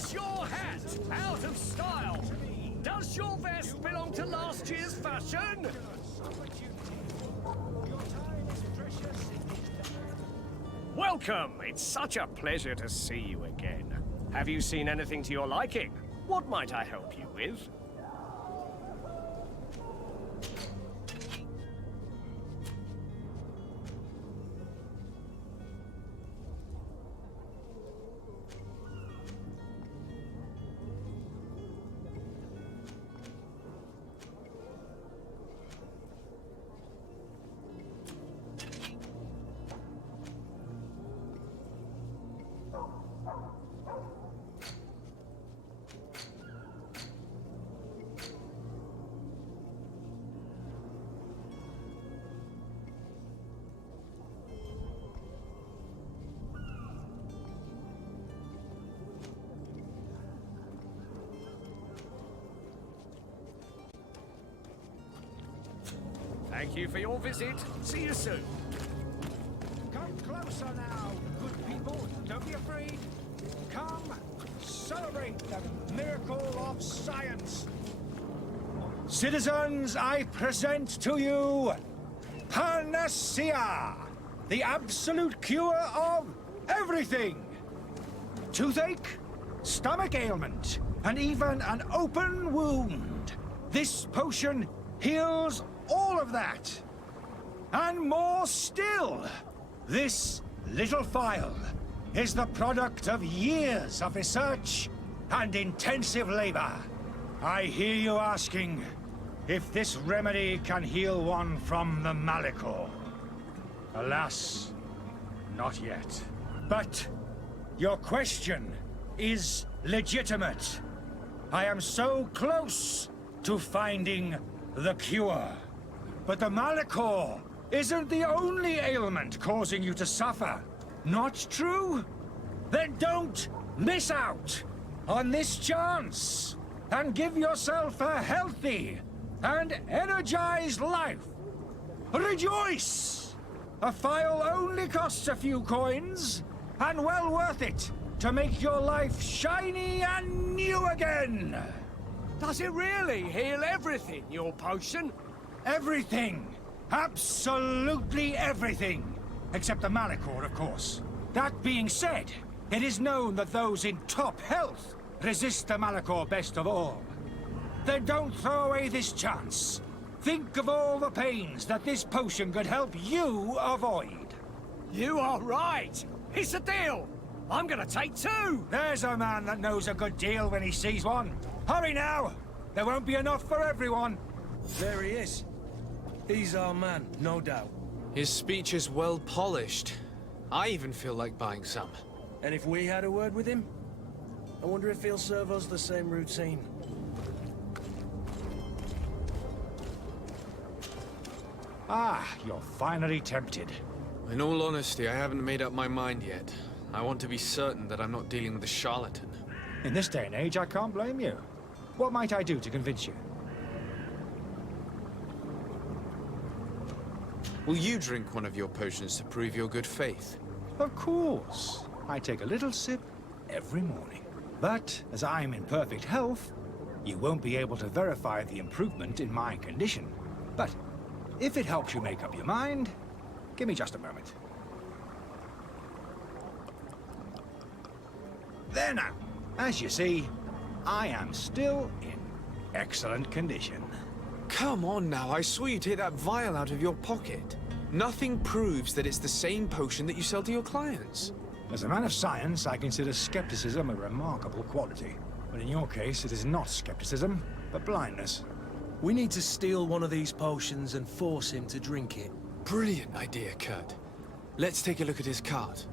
is your hat out of style? Does your vest belong to last year's fashion? Welcome! It's such a pleasure to see you again. Have you seen anything to your liking? What might I help you with? Thank you for your visit. See you soon. Come closer now, good people. Don't be afraid. Come, celebrate the miracle of science. Citizens, I present to you Panacea, the absolute cure of everything. Toothache, stomach ailment, and even an open wound. This potion heals all of that. And more still. This little phial is the product of years of research and intensive labor. I hear you asking if this remedy can heal one from the Malichor. Alas, not yet. But your question is legitimate. I am so close to finding the cure. But the Malichor isn't the only ailment causing you to suffer. Not true? Then don't miss out on this chance and give yourself a healthy and energized life. Rejoice! A phial only costs a few coins, and well worth it to make your life shiny and new again. Does it really heal everything, your potion? Everything! Absolutely everything! Except the Malichor, of course. That being said, it is known that those in top health resist the Malichor best of all. Then don't throw away this chance. Think of all the pains that this potion could help you avoid. You are right! It's a deal! I'm gonna take two! There's a man that knows a good deal when he sees one. Hurry now! There won't be enough for everyone. There he is. He's our man, no doubt. His speech is well polished. I even feel like buying some. And if we had a word with him? I wonder if he'll serve us the same routine. Ah, you're finally tempted. In all honesty, I haven't made up my mind yet. I want to be certain that I'm not dealing with a charlatan. In this day and age, I can't blame you. What might I do to convince you? Will you drink one of your potions to prove your good faith? Of course. I take a little sip every morning. But as I'm in perfect health, you won't be able to verify the improvement in my condition. But if it helps you make up your mind, give me just a moment. There now. As you see, I am still in excellent condition. Come on now, I saw you take that vial out of your pocket. Nothing proves that it's the same potion that you sell to your clients. As a man of science, I consider skepticism a remarkable quality. But in your case, it is not skepticism, but blindness. We need to steal one of these potions and force him to drink it. Brilliant idea, Kurt. Let's take a look at his cart.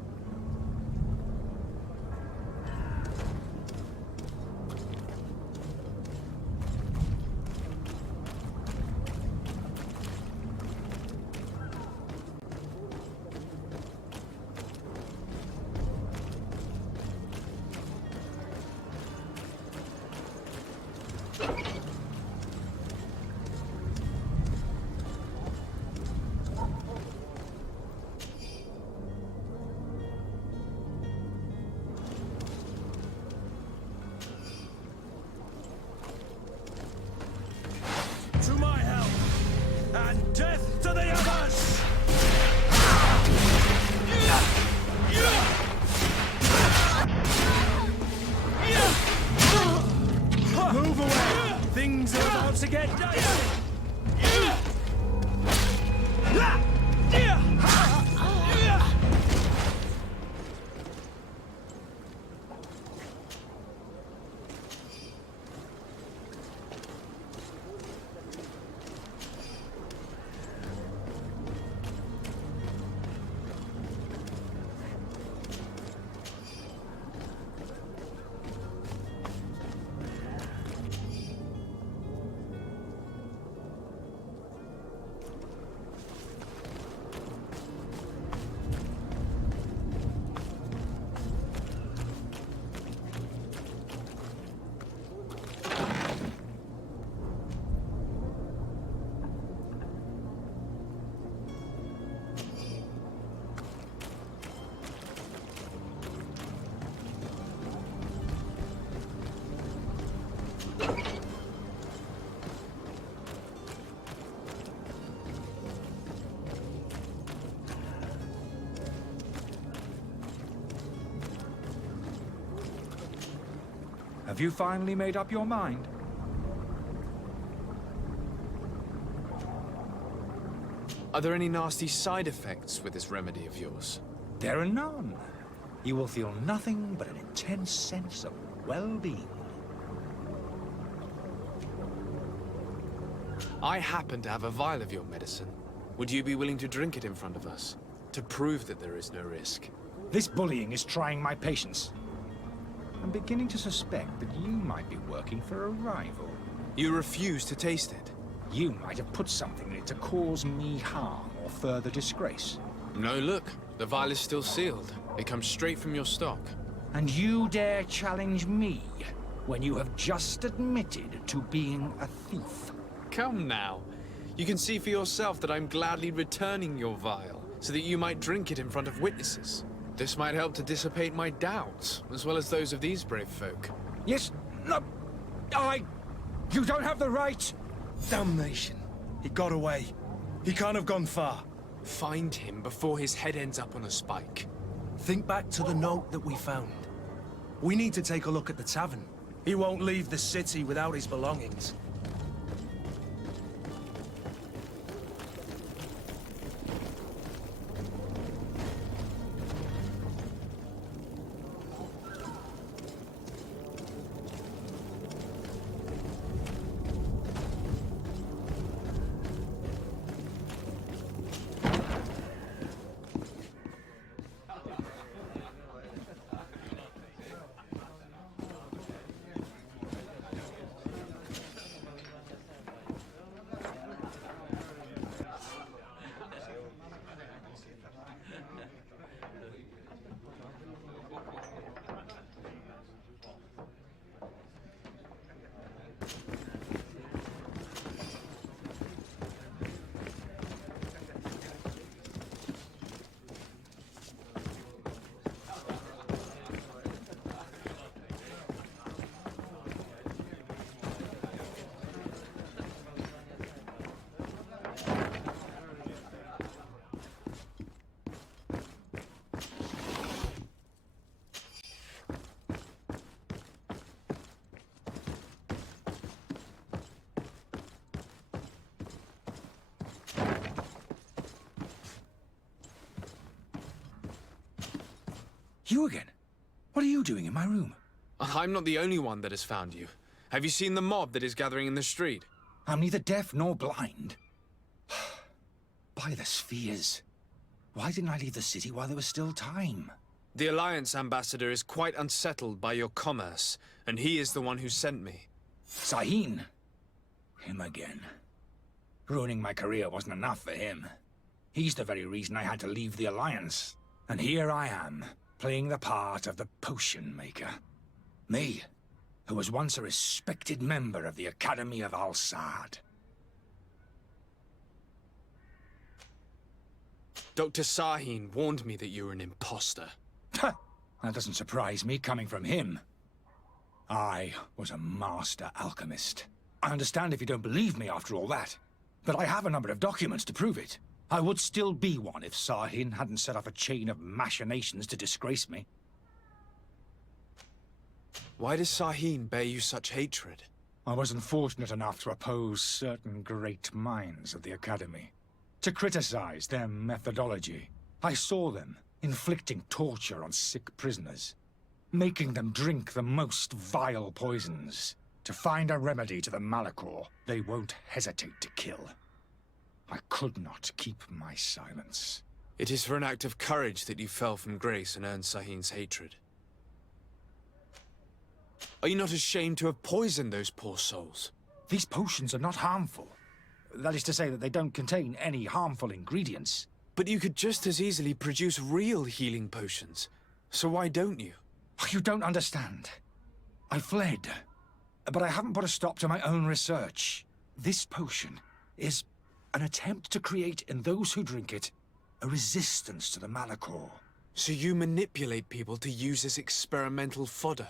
Have you finally made up your mind? Are there any nasty side effects with this remedy of yours? There are none. You will feel nothing but an intense sense of well-being. I happen to have a vial of your medicine. Would you be willing to drink it in front of us? To prove that there is no risk? This bullying is trying my patience. I'm beginning to suspect that you might be working for a rival. You refuse to taste it? You might have put something in it to cause me harm or further disgrace. No, look. The vial is still sealed. It comes straight from your stock. And you dare challenge me when you have just admitted to being a thief? Come now. You can see for yourself that I'm gladly returning your vial, so that you might drink it in front of witnesses. This might help to dissipate my doubts, as well as those of these brave folk. Yes, no, You don't have the right! Damnation. He got away. He can't have gone far. Find him before his head ends up on a spike. Think back to the note that we found. We need to take a look at the tavern. He won't leave the city without his belongings. You again? What are you doing in my room? I'm not the only one that has found you. Have you seen the mob that is gathering in the street? I'm neither deaf nor blind. By the spheres. Why didn't I leave the city while there was still time? The Alliance ambassador is quite unsettled by your commerce, and he is the one who sent me. Sahin. Him again. Ruining my career wasn't enough for him. He's the very reason I had to leave the Alliance. And here I am, playing the part of the potion maker. Me, who was once a respected member of the Academy of Al-Saad. Dr. Sahin warned me that you were an imposter. That doesn't surprise me, coming from him. I was a master alchemist. I understand if you don't believe me after all that, but I have a number of documents to prove it. I would still be one if Sahin hadn't set off a chain of machinations to disgrace me. Why does Sahin bear you such hatred? I was unfortunate enough to oppose certain great minds of the Academy. To criticize their methodology. I saw them inflicting torture on sick prisoners. Making them drink the most vile poisons. To find a remedy to the Malichor they won't hesitate to kill. I could not keep my silence. It is for an act of courage that you fell from grace and earned Sahin's hatred. Are you not ashamed to have poisoned those poor souls? These potions are not harmful. That is to say that they don't contain any harmful ingredients. But you could just as easily produce real healing potions. So why don't you? You don't understand. I fled. But I haven't put a stop to my own research. This potion is an attempt to create in those who drink it a resistance to the Malichor. So you manipulate people to use as experimental fodder?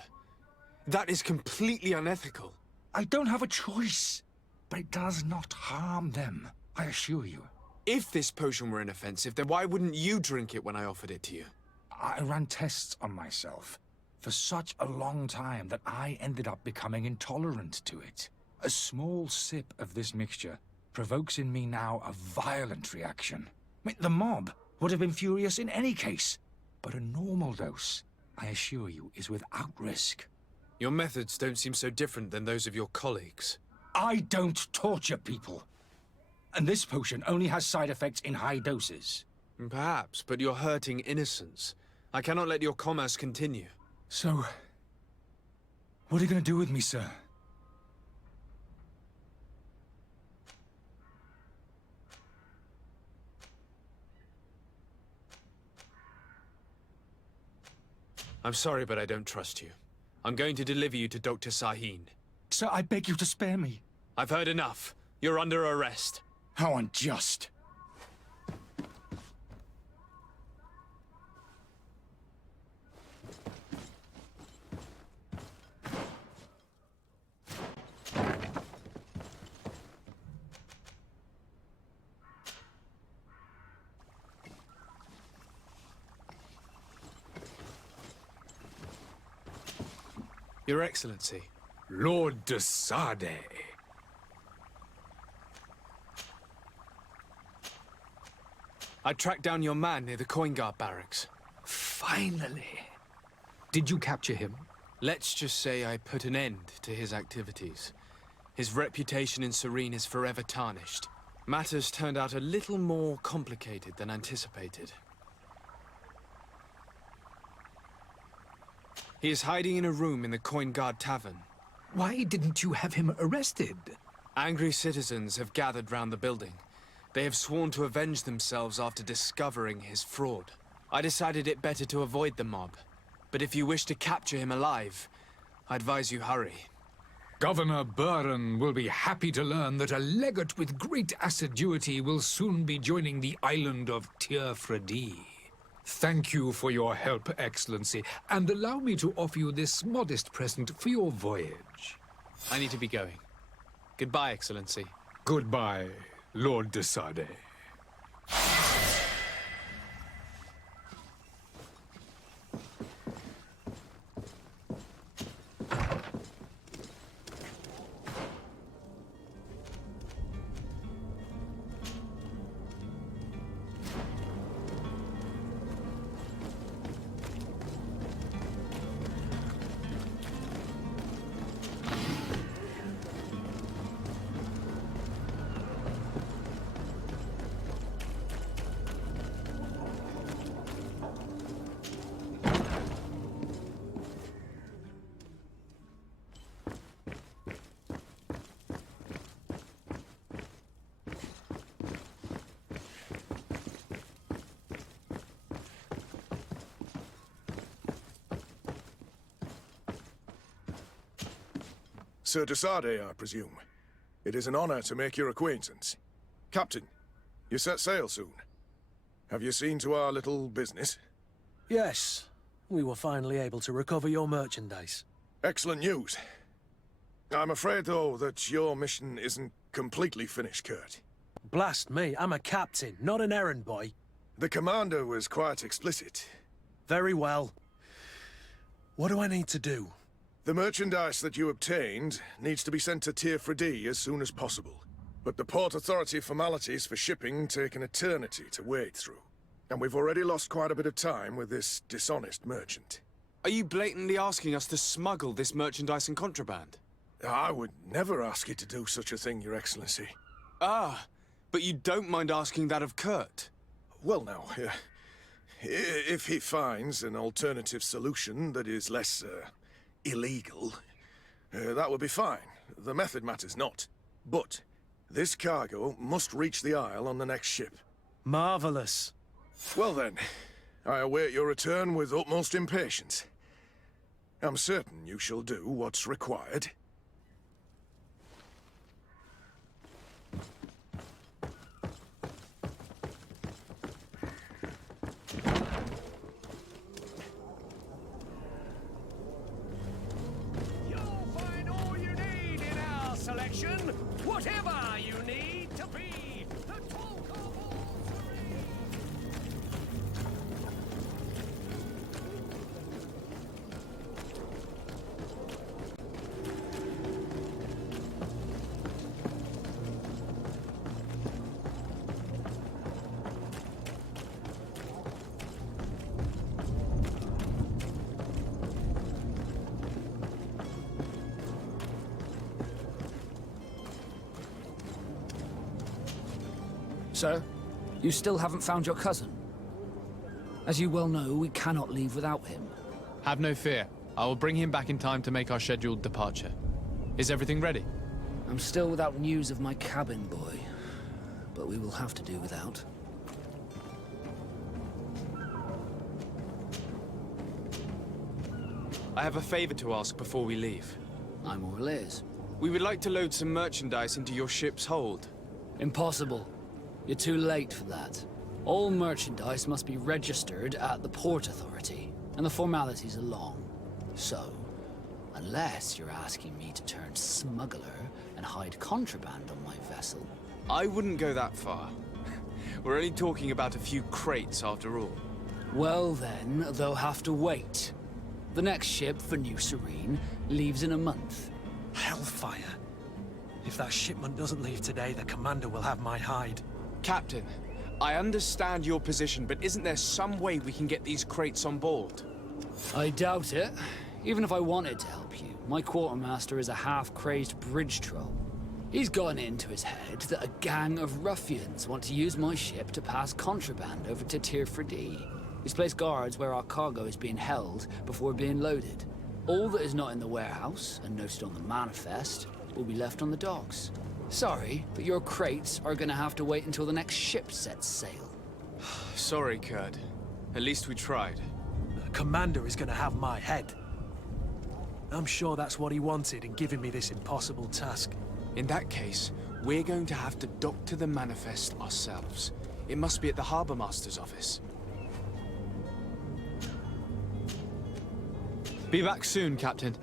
That is completely unethical. I don't have a choice, but it does not harm them, I assure you. If this potion were inoffensive, then why wouldn't you drink it when I offered it to you? I ran tests on myself. for such a long time that I ended up becoming intolerant to it. A small sip of this mixture provokes in me now a violent reaction. I mean, the mob would have been furious in any case, but a normal dose, I assure you, is without risk. Your methods don't seem so different than those of your colleagues. I don't torture people. And this potion only has side effects in high doses. Perhaps, but you're hurting innocents. I cannot let your commerce continue. So, what are you going to do with me, sir? I'm sorry, but I don't trust you. I'm going to deliver you to Dr. Sahin. Sir, I beg you to spare me. I've heard enough. You're under arrest. How unjust. Your Excellency. Lord de Sade. I tracked down your man near the coin guard barracks. Finally. Did you capture him? Let's just say I put an end to his activities. His reputation in Serene is forever tarnished. Matters turned out a little more complicated than anticipated. He is hiding in a room in the Coin Guard Tavern. Why didn't you have him arrested? Angry citizens have gathered round the building. They have sworn to avenge themselves after discovering his fraud. I decided it better to avoid the mob. But if you wish to capture him alive, I advise you hurry. Governor Buren will be happy to learn that a legate with great assiduity will soon be joining the island of Tierfredi. Thank you for your help, Excellency, and allow me to offer you this modest present for your voyage. I need to be going. Goodbye, Excellency. Goodbye, Lord de Sade. Sir de Sade, I presume. It is an honor to make your acquaintance. Captain, you set sail soon. Have you seen to our little business? Yes. We were finally able to recover your merchandise. Excellent news. I'm afraid, though, that your mission isn't completely finished, Kurt. Blast me, I'm a captain, not an errand boy. The commander was quite explicit. Very well. What do I need to do? The merchandise that you obtained needs to be sent to Tierfredi as soon as possible. But the Port Authority formalities for shipping take an eternity to wade through. And we've already lost quite a bit of time with this dishonest merchant. Are you blatantly asking us to smuggle this merchandise and contraband? I would never ask you to do such a thing, Your Excellency. Ah, but you don't mind asking that of Kurt? Well now, if he finds an alternative solution that is less, illegal, that would be fine. The method matters not. But this cargo must reach the Isle on the next ship. Marvelous. Well then, I await your return with utmost impatience. I'm certain you shall do what's required. You'll find all you need in our selection. Whatever you need to be the talk of all three. Sir, you still haven't found your cousin. As you well know, we cannot leave without him. Have no fear. I will bring him back in time to make our scheduled departure. Is everything ready? I'm still without news of my cabin boy, but we will have to do without. I have a favor to ask before we leave. I'm all ears. We would like to load some merchandise into your ship's hold. Impossible. You're too late for that. All merchandise must be registered at the Port Authority, and the formalities are long. So, unless you're asking me to turn smuggler and hide contraband on my vessel... I wouldn't go that far. We're only talking about a few crates after all. Well then, they'll have to wait. The next ship for New Serene leaves in a month. Hellfire. If that shipment doesn't leave today, the commander will have my hide. Captain, I understand your position, but isn't there some way we can get these crates on board? I doubt it. Even if I wanted to help you, my quartermaster is a half-crazed bridge troll. He's gotten into his head that a gang of ruffians want to use my ship to pass contraband over to Tirfredi. He's placed guards where our cargo is being held before being loaded. All that is not in the warehouse, and noted on the manifest, will be left on the docks. Sorry, but your crates are gonna have to wait until the next ship sets sail. Sorry, Kurt. At least we tried. The commander is gonna have my head. I'm sure that's what he wanted in giving me this impossible task. In that case, we're going to have to dock to the manifest ourselves. It must be at the Harbour Master's office. Be back soon, Captain.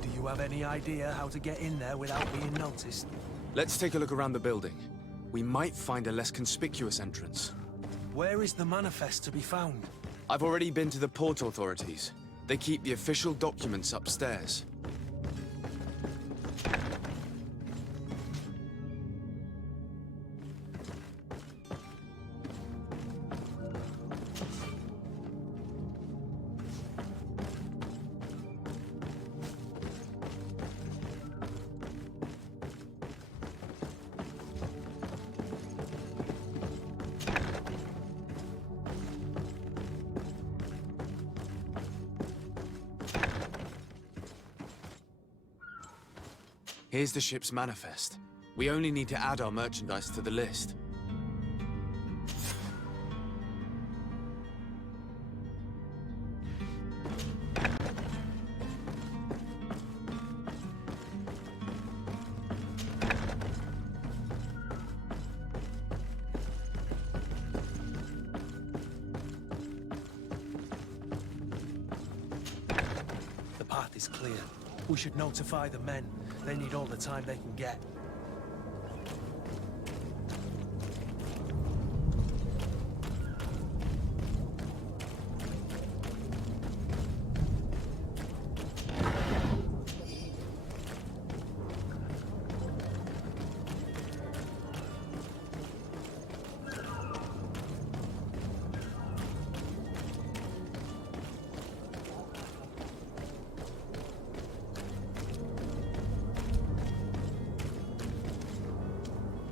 Do you have any idea how to get in there without being noticed? Let's take a look around the building. We might find a less conspicuous entrance. Where is the manifest to be found? I've already been to the port authorities. They keep the official documents upstairs. Here's the ship's manifest. We only need to add our merchandise to the list. The path is clear. We should notify the men. They need all the time they can get.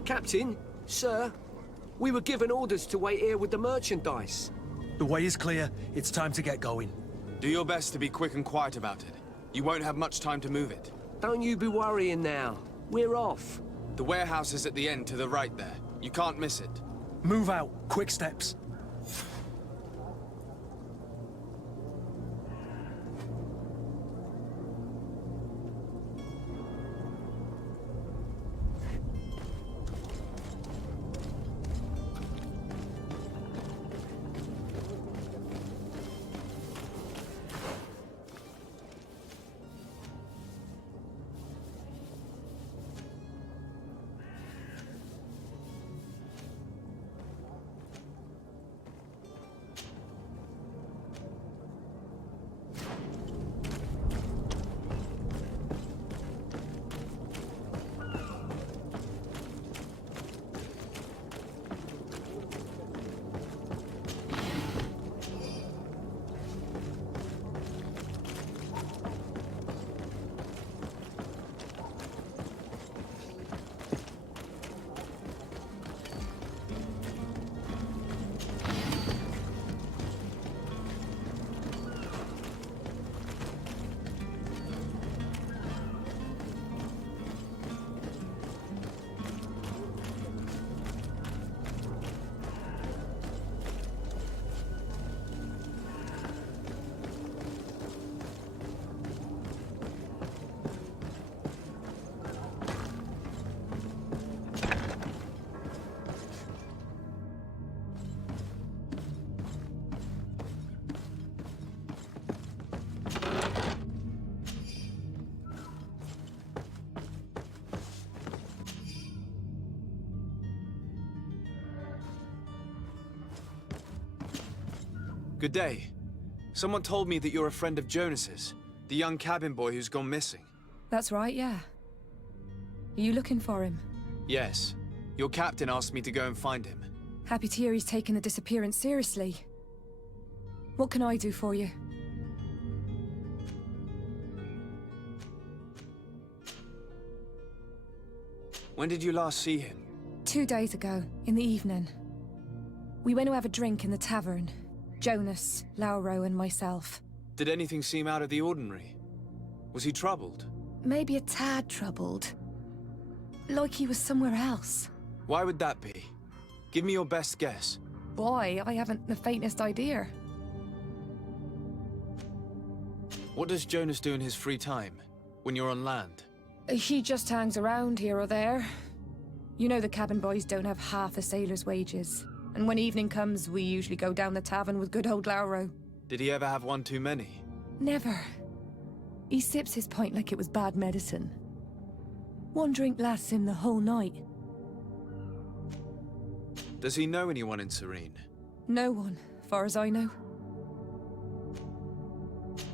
Captain, sir, we were given orders to wait here with the merchandise. The way is clear. It's time to get going. Do your best to be quick and quiet about it. You won't have much time to move it. Don't you be worrying now. We're off. The warehouse is at the end to the right there. You can't miss it. Move out. Quick steps. Good day. Someone told me that you're a friend of Jonas's, the young cabin boy who's gone missing. That's right, yeah. Are you looking for him? Yes. Your captain asked me to go and find him. Happy to hear he's taken the disappearance seriously. What can I do for you? When did you last see him? 2 days ago, in the evening. We went to have a drink in the tavern. Jonas, Lauro, and myself. Did anything seem out of the ordinary? Was he troubled? Maybe a tad troubled. Like he was somewhere else. Why would that be? Give me your best guess. Why? I haven't the faintest idea. What does Jonas do in his free time, when you're on land? He just hangs around here or there. You know the cabin boys don't have half a sailor's wages. And when evening comes, we usually go down the tavern with good old Lauro. Did he ever have one too many? Never. He sips his pint like it was bad medicine. One drink lasts him the whole night. Does he know anyone in Serene? No one, far as I know.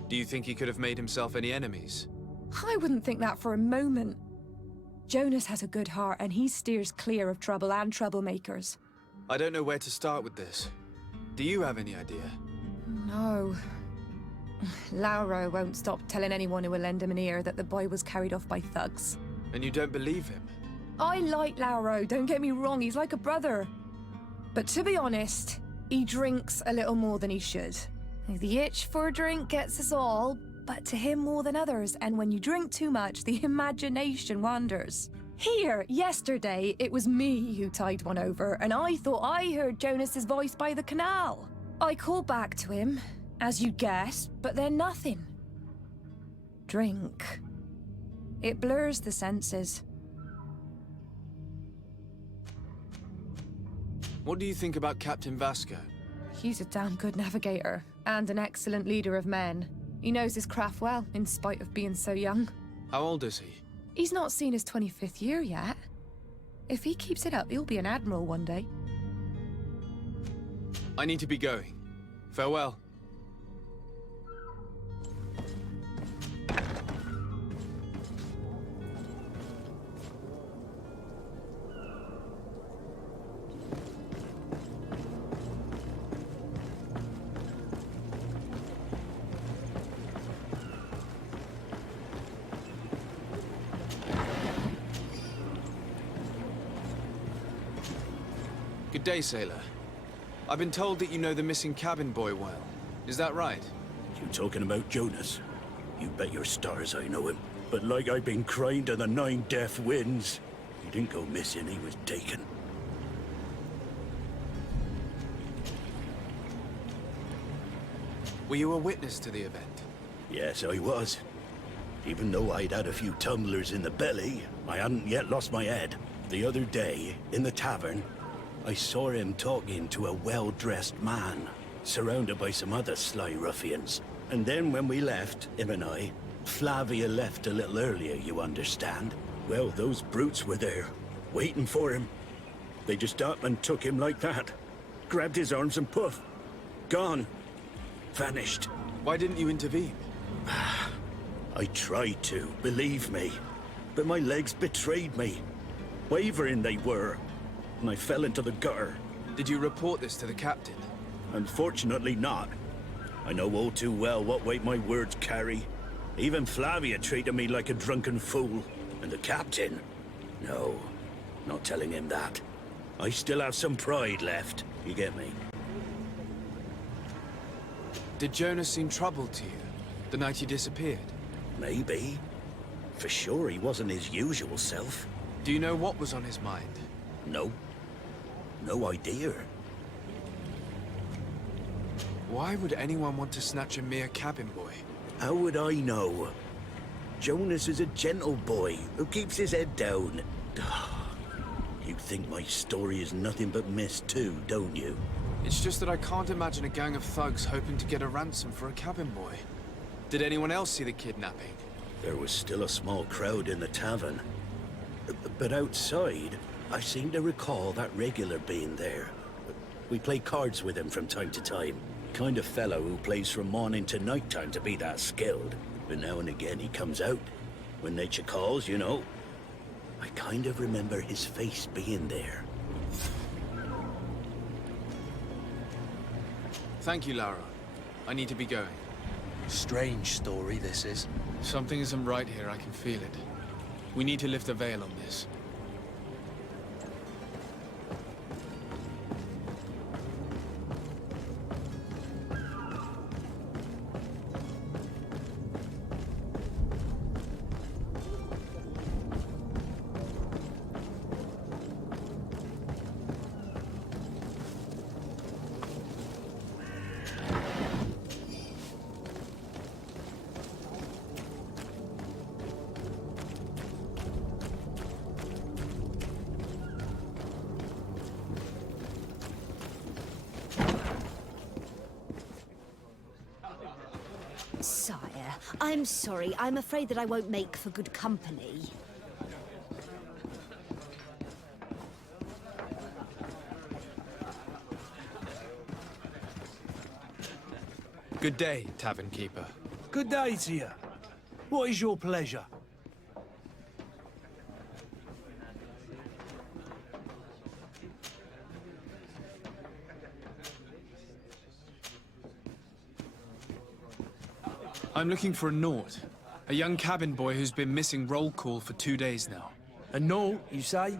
Do you think he could have made himself any enemies? I wouldn't think that for a moment. Jonas has a good heart and he steers clear of trouble and troublemakers. I don't know where to start with this. Do you have any idea? No. Lauro won't stop telling anyone who will lend him an ear that the boy was carried off by thugs. And you don't believe him? I like Lauro, don't get me wrong, he's like a brother. But to be honest, he drinks a little more than he should. The itch for a drink gets us all, but to him more than others, and when you drink too much, the imagination wanders. Here, yesterday, it was me who tied one over, and I thought I heard Jonas's voice by the canal. I called back to him, as you guessed, but then nothing. Drink. It blurs the senses. What do you think about Captain Vasco? He's a damn good navigator, and an excellent leader of men. He knows his craft well, in spite of being so young. How old is he? He's not seen his 25th year yet. If he keeps it up, he'll be an admiral one day. I need to be going. Farewell. Good day, sailor. I've been told that you know the missing cabin boy well. Is that right? You talking about Jonas? You bet your stars I know him. But like I've been crying to the 9 deaf winds, he didn't go missing, he was taken. Were you a witness to the event? Yes, I was. Even though I'd had a few tumblers in the belly, I hadn't yet lost my head. The other day, in the tavern, I saw him talking to a well-dressed man, surrounded by some other sly ruffians. And then when we left, him and I, Flavia left a little earlier, you understand. Well, those brutes were there, waiting for him. They just up and took him like that. Grabbed his arms and poof, gone. Vanished. Why didn't you intervene? I tried to, believe me. But my legs betrayed me. Wavering they were. And I fell into the gutter. Did you report this to the captain? Unfortunately not. I know all too well what weight my words carry. Even Flavia treated me like a drunken fool. And the captain? No, not telling him that. I still have some pride left, you get me? Did Jonas seem troubled to you, the night he disappeared? Maybe. For sure he wasn't his usual self. Do you know what was on his mind? No. No idea. Why would anyone want to snatch a mere cabin boy? How would I know? Jonas is a gentle boy who keeps his head down. You think my story is nothing but mist too, don't you? It's just that I can't imagine a gang of thugs hoping to get a ransom for a cabin boy. Did anyone else see the kidnapping? There was still a small crowd in the tavern. But outside, I seem to recall that regular being there. We play cards with him from time to time. Kind of fellow who plays from morning to night time to be that skilled. But now and again he comes out. When nature calls, you know. I kind of remember his face being there. Thank you, Lara. I need to be going. Strange story, this is. Something isn't right here, I can feel it. We need to lift the veil on this. Sire, I'm sorry. I'm afraid that I won't make for good company. Good day, tavern keeper. Good day to you. What is your pleasure? I'm looking for a Naut. A young cabin boy who's been missing roll call for 2 days now. A Naut, you say?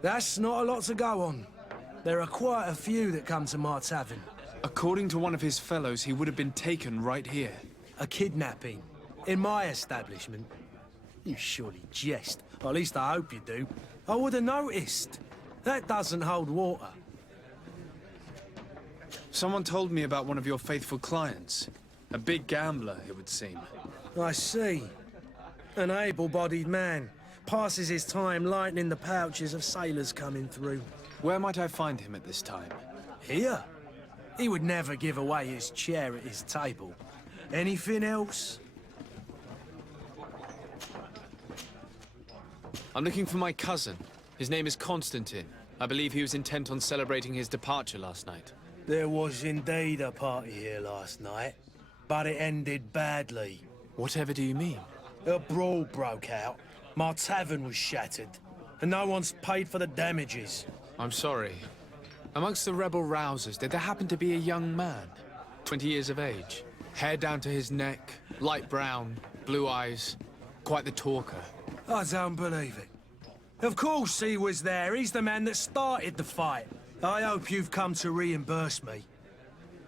That's not a lot to go on. There are quite a few that come to my tavern. According to one of his fellows, he would have been taken right here. A kidnapping? In my establishment? You surely jest. Or at least I hope you do. I would have noticed. That doesn't hold water. Someone told me about one of your faithful clients. A big gambler, it would seem. I see. An able-bodied man. Passes his time lightening the pouches of sailors coming through. Where might I find him at this time? Here? He would never give away his chair at his table. Anything else? I'm looking for my cousin. His name is Constantine. I believe he was intent on celebrating his departure last night. There was indeed a party here last night, but it ended badly. Whatever do you mean? A brawl broke out. My tavern was shattered, and no one's paid for the damages. I'm sorry. Amongst the rebel rousers, did there happen to be a young man? 20 years of age. Hair down to his neck, light brown, blue eyes. Quite the talker. I don't believe it. Of course he was there. He's the man that started the fight. I hope you've come to reimburse me.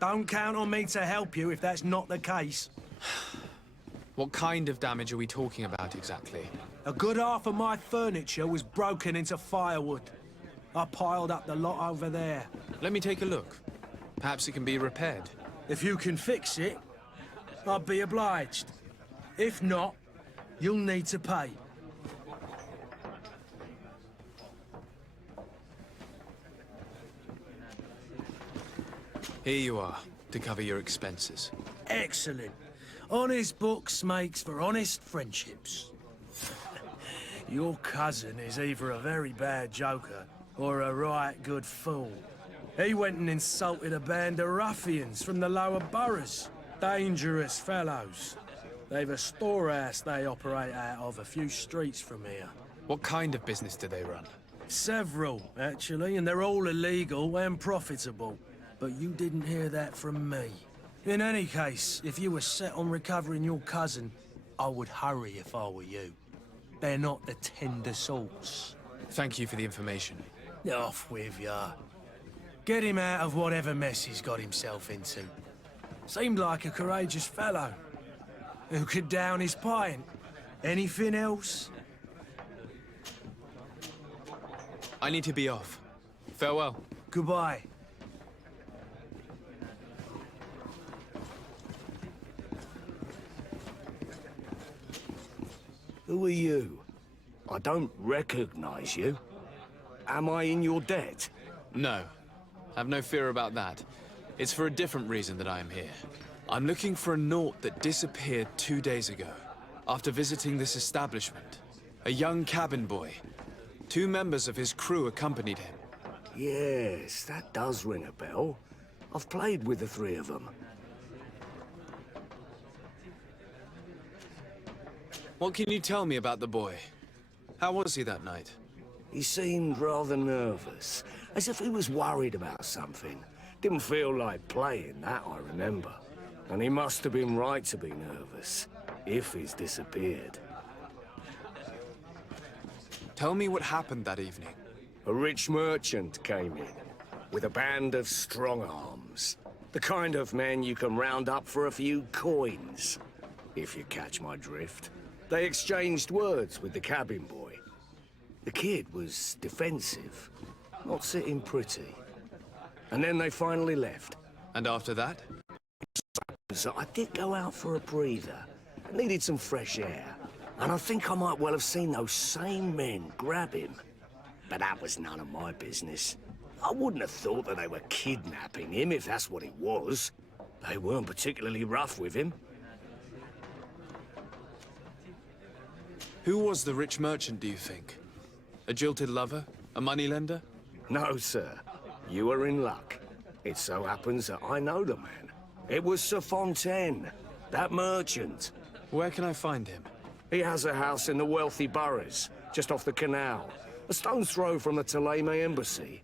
Don't count on me to help you if that's not the case. What kind of damage are we talking about exactly? A good half of my furniture was broken into firewood. I piled up the lot over there. Let me take a look. Perhaps it can be repaired. If you can fix it, I'd be obliged. If not, you'll need to pay. Here you are, to cover your expenses. Excellent. Honest books makes for honest friendships. Your cousin is either a very bad joker or a right good fool. He went and insulted a band of ruffians from the lower boroughs. Dangerous fellows. They've a storehouse they operate out of a few streets from here. What kind of business do they run? Several, actually, and they're all illegal and profitable. But you didn't hear that from me. In any case, if you were set on recovering your cousin, I would hurry if I were you. They're not the tender sorts. Thank you for the information. Off with ya. Get him out of whatever mess he's got himself into. Seemed like a courageous fellow. Who could down his pint. Anything else? I need to be off. Farewell. Goodbye. Who are you? I don't recognize you. Am I in your debt? No. Have no fear about that. It's for a different reason that I am here. I'm looking for a Naut that disappeared 2 days ago, after visiting this establishment. A young cabin boy. 2 members of his crew accompanied him. Yes, that does ring a bell. I've played with the three of them. What can you tell me about the boy? How was he that night? He seemed rather nervous, as if he was worried about something. Didn't feel like playing, that I remember. And he must have been right to be nervous, if he's disappeared. Tell me what happened that evening. A rich merchant came in, with a band of strong arms. The kind of men you can round up for a few coins, if you catch my drift. They exchanged words with the cabin boy. The kid was defensive, not sitting pretty. And then they finally left. And after that? So I did go out for a breather. I needed some fresh air. And I think I might well have seen those same men grab him. But that was none of my business. I wouldn't have thought that they were kidnapping him, if that's what it was. They weren't particularly rough with him. Who was the rich merchant, do you think? A jilted lover? A moneylender? No, sir. You are in luck. It so happens that I know the man. It was Sir Fontaine, that merchant. Where can I find him? He has a house in the wealthy boroughs, just off the canal. A stone's throw from the Theleme embassy.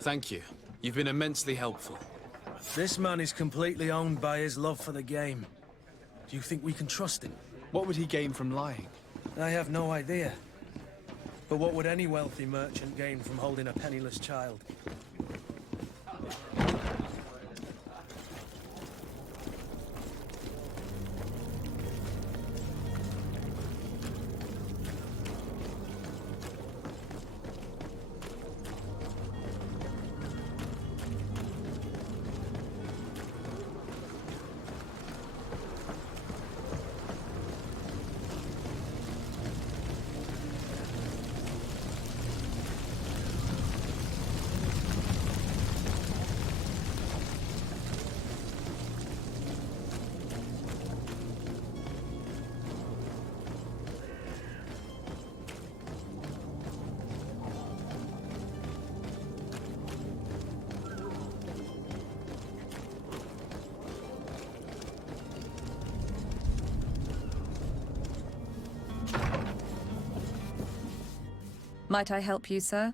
Thank you. You've been immensely helpful. This man is completely owned by his love for the game. Do you think we can trust him? What would he gain from lying? I have no idea. But what would any wealthy merchant gain from holding a penniless child? Might I help you, sir?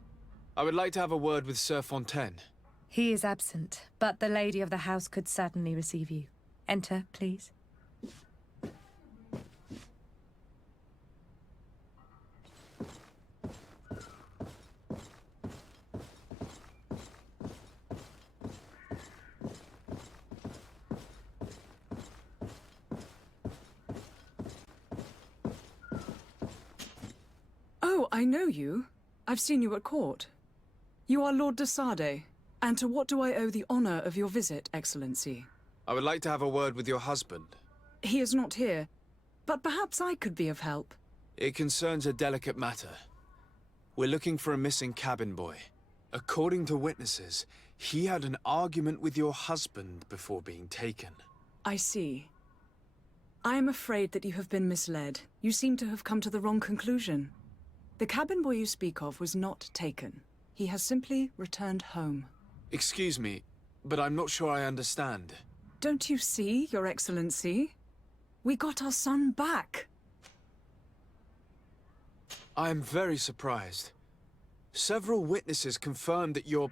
I would like to have a word with Sir Fontaine. He is absent, but the lady of the house could certainly receive you. Enter, please. Oh, I know you. I've seen you at court. You are Lord de Sardet. And to what do I owe the honor of your visit, Excellency? I would like to have a word with your husband. He is not here, but perhaps I could be of help. It concerns a delicate matter. We're looking for a missing cabin boy. According to witnesses, he had an argument with your husband before being taken. I see. I am afraid that you have been misled. You seem to have come to the wrong conclusion. The cabin boy you speak of was not taken. He has simply returned home. Excuse me, but I'm not sure I understand. Don't you see, Your Excellency? We got our son back. I am very surprised. Several witnesses confirmed that your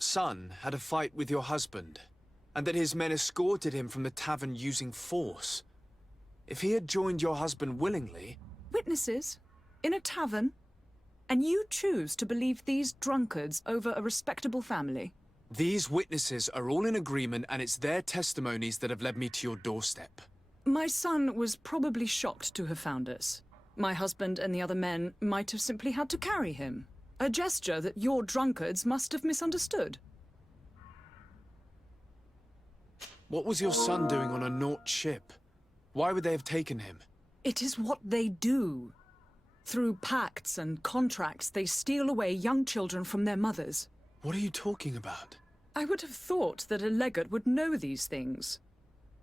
son had a fight with your husband, and that his men escorted him from the tavern using force. If he had joined your husband willingly... Witnesses? In a tavern? And you choose to believe these drunkards over a respectable family? These witnesses are all in agreement, and it's their testimonies that have led me to your doorstep. My son was probably shocked to have found us. My husband and the other men might have simply had to carry him. A gesture that your drunkards must have misunderstood. What was your son doing on a Naut ship? Why would they have taken him? It is what they do. Through pacts and contracts, they steal away young children from their mothers. What are you talking about? I would have thought that a legate would know these things.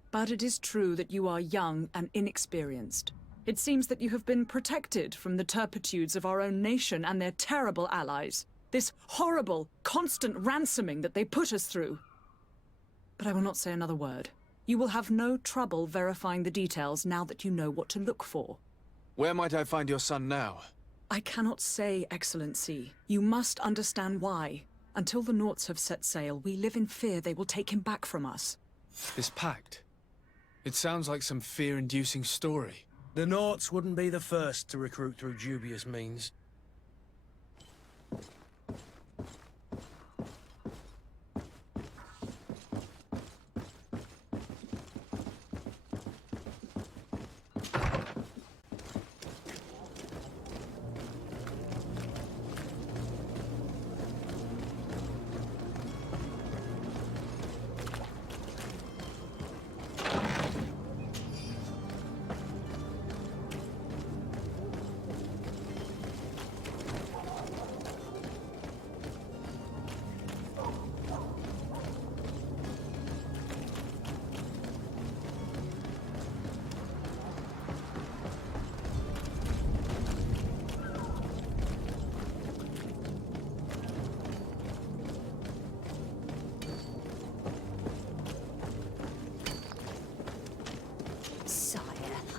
But it is true that you are young and inexperienced. It seems that you have been protected from the turpitudes of our own nation and their terrible allies. This horrible, constant ransoming that they put us through. but I will not say another word. You will have no trouble verifying the details now that you know what to look for. Where might I find your son now? I cannot say, Excellency. You must understand why. Until the Naughts have set sail, we live in fear they will take him back from us. This pact? It sounds like some fear-inducing story. The Naughts wouldn't be the first to recruit through dubious means.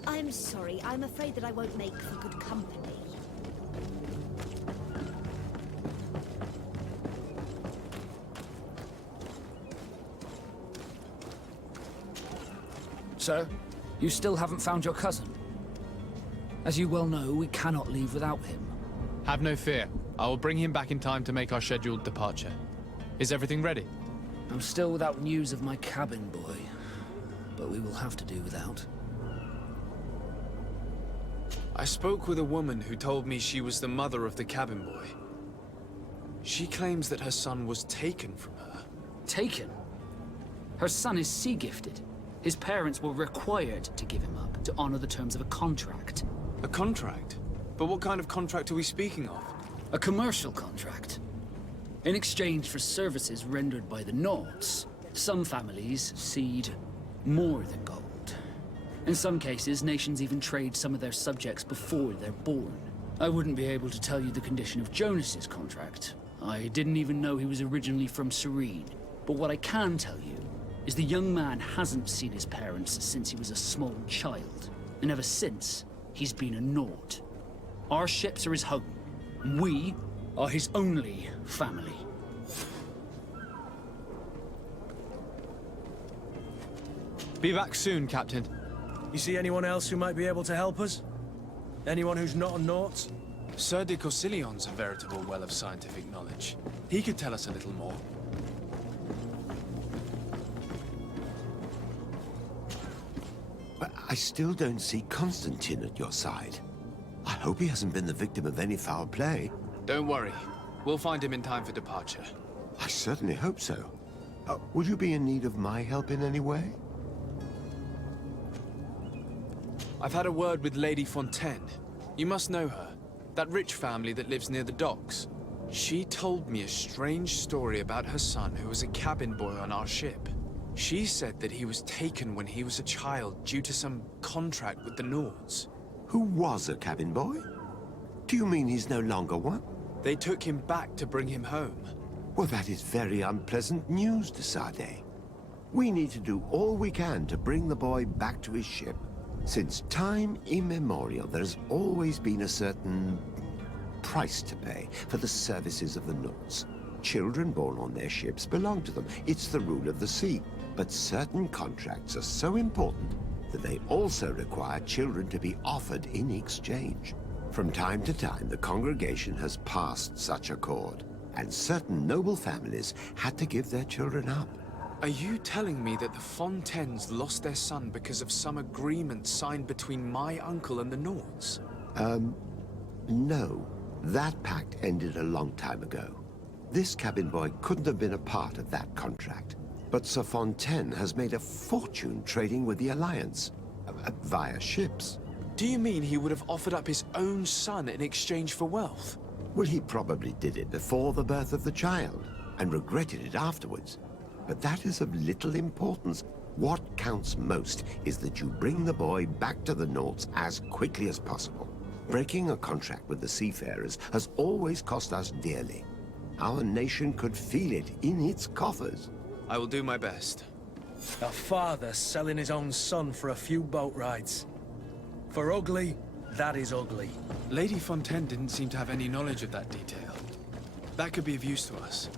I'm sorry. I'm afraid that I won't make for good company. Sir, you still haven't found your cousin. As you well know, we cannot leave without him. Have no fear. I will bring him back in time to make our scheduled departure. Is everything ready? I'm still without news of my cabin boy, but we will have to do without. I spoke with a woman who told me she was the mother of the cabin boy. She claims that her son was taken from her. Taken? Her son is sea-gifted. His parents were required to give him up to honor the terms of a contract. A contract? But what kind of contract are we speaking of? A commercial contract. In exchange for services rendered by the Naughts, some families cede more than gold. In some cases, nations even trade some of their subjects before they're born. I wouldn't be able to tell you the condition of Jonas's contract. I didn't even know he was originally from Serene. But what I can tell you is the young man hasn't seen his parents since he was a small child. And ever since, he's been a Naught. Our ships are his home. We are his only family. Be back soon, Captain. You see anyone else who might be able to help us? Anyone who's not a Naught? Sir de Corsillion's a veritable well of scientific knowledge. He could tell us a little more. But I still don't see Constantine at your side. I hope he hasn't been the victim of any foul play. Don't worry. We'll find him in time for departure. I certainly hope so. Would you be in need of my help in any way? I've had a word with Lady Fontaine. You must know her. That rich family that lives near the docks. She told me a strange story about her son who was a cabin boy on our ship. She said that he was taken when he was a child due to some contract with the Naughts. Who was a cabin boy? Do you mean he's no longer one? They took him back to bring him home. Well, that is very unpleasant news, de Sade. We need to do all we can to bring the boy back to his ship. Since time immemorial, there's always been a certain price to pay for the services of the Naughts. Children born on their ships belong to them. It's the rule of the sea. But certain contracts are so important that they also require children to be offered in exchange. From time to time, the congregation has passed such accord, and certain noble families had to give their children up. Are you telling me that the Fontaines lost their son because of some agreement signed between my uncle and the Naughts? No. That pact ended a long time ago. This cabin boy couldn't have been a part of that contract. But Sir Fontaine has made a fortune trading with the Alliance, via ships. Do you mean he would have offered up his own son in exchange for wealth? Well, he probably did it before the birth of the child, and regretted it afterwards. But that is of little importance. What counts most is that you bring the boy back to the Naughts as quickly as possible. Breaking a contract with the seafarers has always cost us dearly. Our nation could feel it in its coffers. I will do my best. A father selling his own son for a few boat rides. For ugly, that is ugly. Lady Fontaine didn't seem to have any knowledge of that detail. That could be of use to us.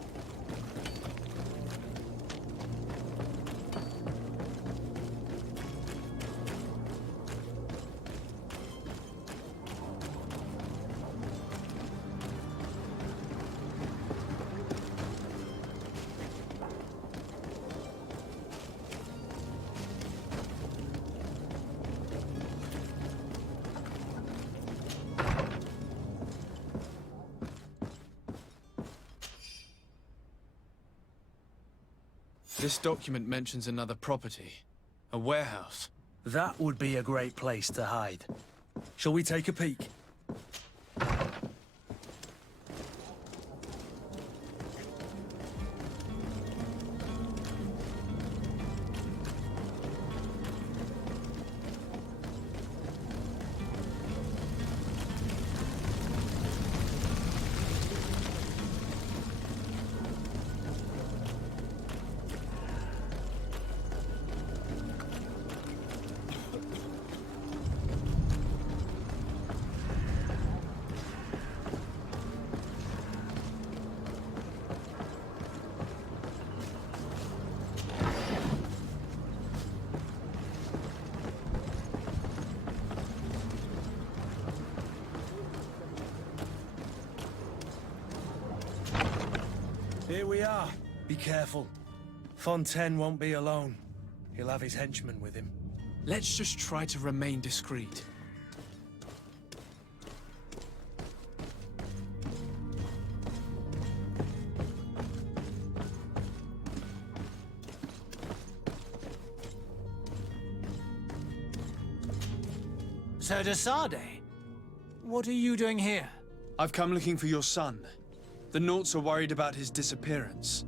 This document mentions another property. A warehouse. That would be a great place to hide. Shall we take a peek? Here we are. Be careful. Fontaine won't be alone. He'll have his henchmen with him. Let's just try to remain discreet. Sir de Sade, what are you doing here? I've come looking for your son. The Naughts are worried about his disappearance.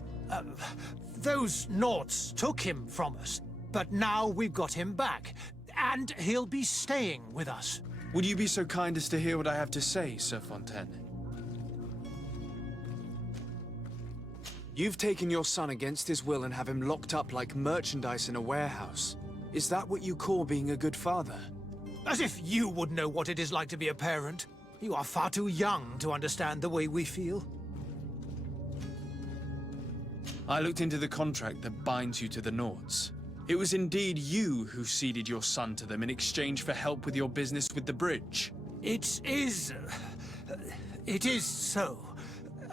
Those Naughts took him from us, but now we've got him back, and he'll be staying with us. Would you be so kind as to hear what I have to say, Sir Fontaine? You've taken your son against his will and have him locked up like merchandise in a warehouse. Is that what you call being a good father? As if you would know what it is like to be a parent. You are far too young to understand the way we feel. I looked into the contract that binds you to the Naughts. It was indeed you who ceded your son to them in exchange for help with your business with the bridge. It is so.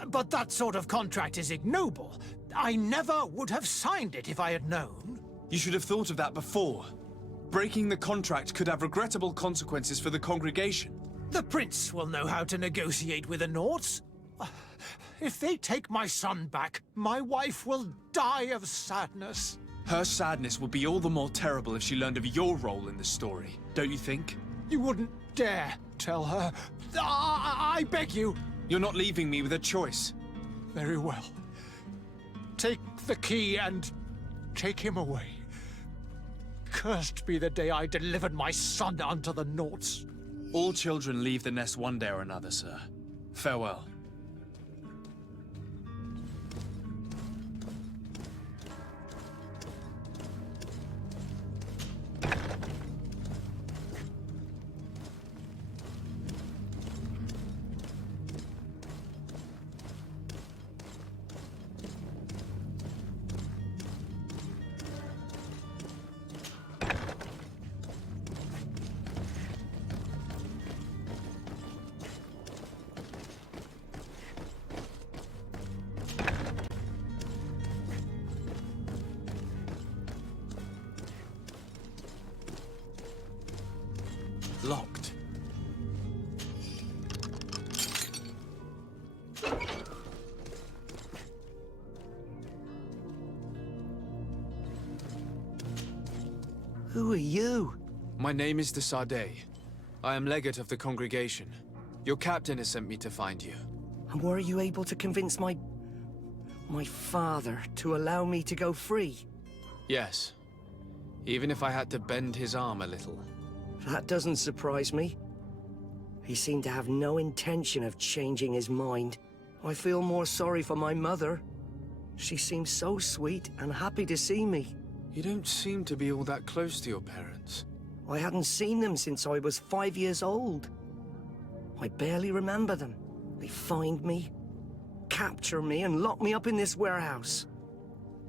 But that sort of contract is ignoble. I never would have signed it if I had known. You should have thought of that before. Breaking the contract could have regrettable consequences for the congregation. The prince will know how to negotiate with the Naughts. If they take my son back, my wife will die of sadness. Her sadness would be all the more terrible if she learned of your role in the story, don't you think? You wouldn't dare tell her. I beg you. You're not leaving me with a choice. Very well. Take the key and take him away. Cursed be the day I delivered my son unto the Naughts. All children leave the nest one day or another, sir. Farewell. Locked. Who are you? My name is de Sade. I am legate of the congregation. Your captain has sent me to find you. And were you able to convince my father to allow me to go free? Yes. Even if I had to bend his arm a little. That doesn't surprise me. He seemed to have no intention of changing his mind. I feel more sorry for my mother. She seemed so sweet and happy to see me. You don't seem to be all that close to your parents. I hadn't seen them since I was 5 years old. I barely remember them. They find me, capture me, and lock me up in this warehouse.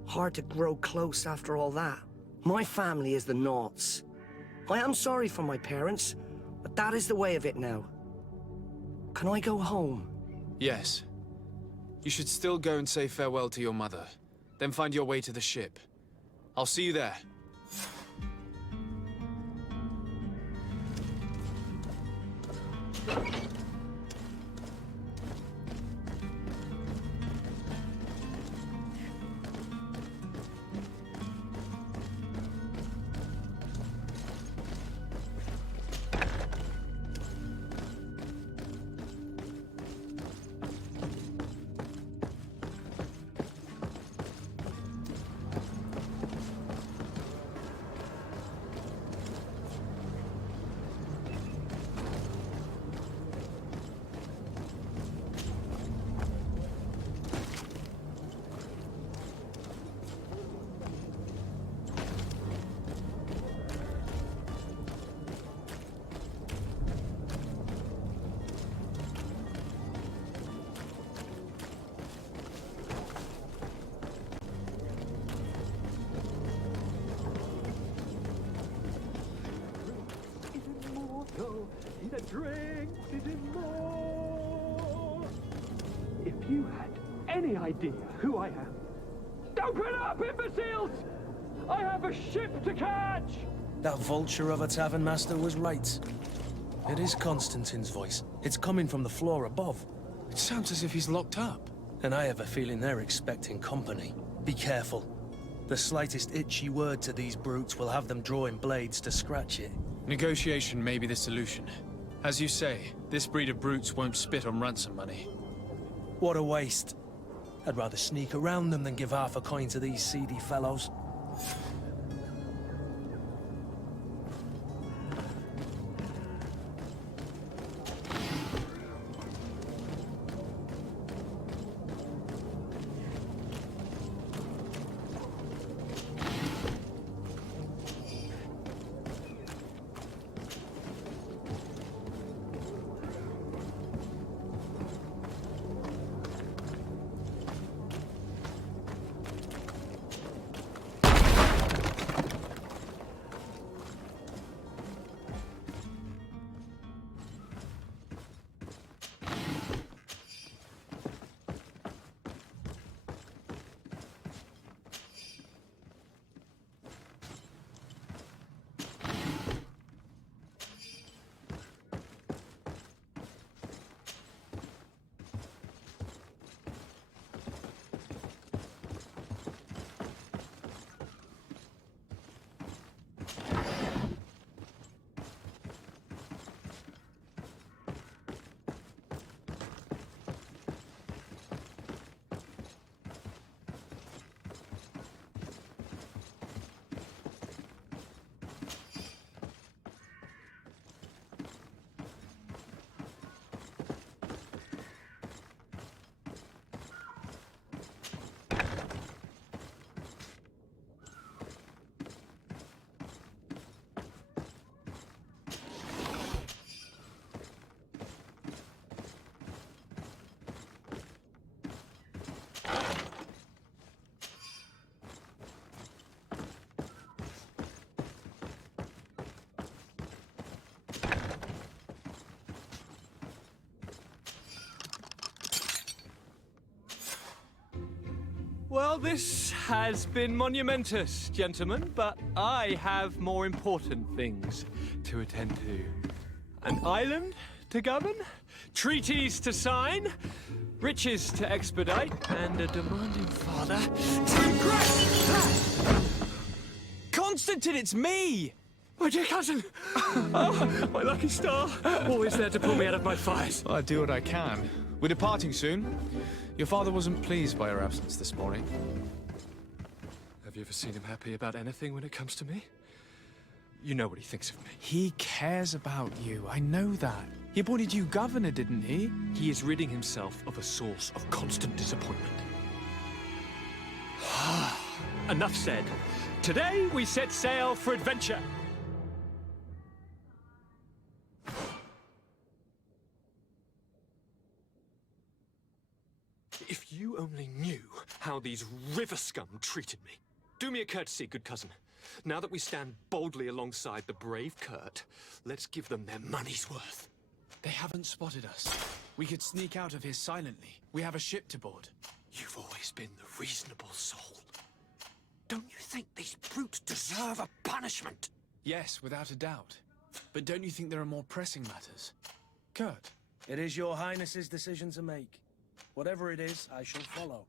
Hard to grow close after all that. My family is the Naughts. I am sorry for my parents, but that is the way of it now. Can I go home? Yes. You should still go and say farewell to your mother. Then find your way to the ship. I'll see you there. Drink is more. If you had any idea who I am, open up, imbeciles! I have a ship to catch! That vulture of a tavern master was right. It is Constantine's voice. It's coming from the floor above. It sounds as if he's locked up. And I have a feeling they're expecting company. Be careful. The slightest itchy word to these brutes will have them drawing blades to scratch it. Negotiation may be the solution. As you say, this breed of brutes won't spit on ransom money. What a waste. I'd rather sneak around them than give half a coin to these seedy fellows. Well, this has been monumentous, gentlemen, but I have more important things to attend to. An island to govern, treaties to sign, riches to expedite, and a demanding father to impress! Constantine, it's me! My dear cousin! Oh, my lucky star! Always there to pull me out of my fires. I'll do what I can. We're departing soon. Your father wasn't pleased by your absence this morning. Have you ever seen him happy about anything when it comes to me? You know what he thinks of me. He cares about you, I know that. He appointed you governor, didn't he? He is ridding himself of a source of constant disappointment. Enough said. Today we set sail for adventure. If you only knew how these river scum treated me. Do me a courtesy, good cousin. Now that we stand boldly alongside the brave Kurt, let's give them their money's worth. They haven't spotted us. We could sneak out of here silently. We have a ship to board. You've always been the reasonable soul. Don't you think these brutes deserve a punishment? Yes, without a doubt. But don't you think there are more pressing matters? Kurt, it is your Highness's decision to make. Whatever it is, I shall follow.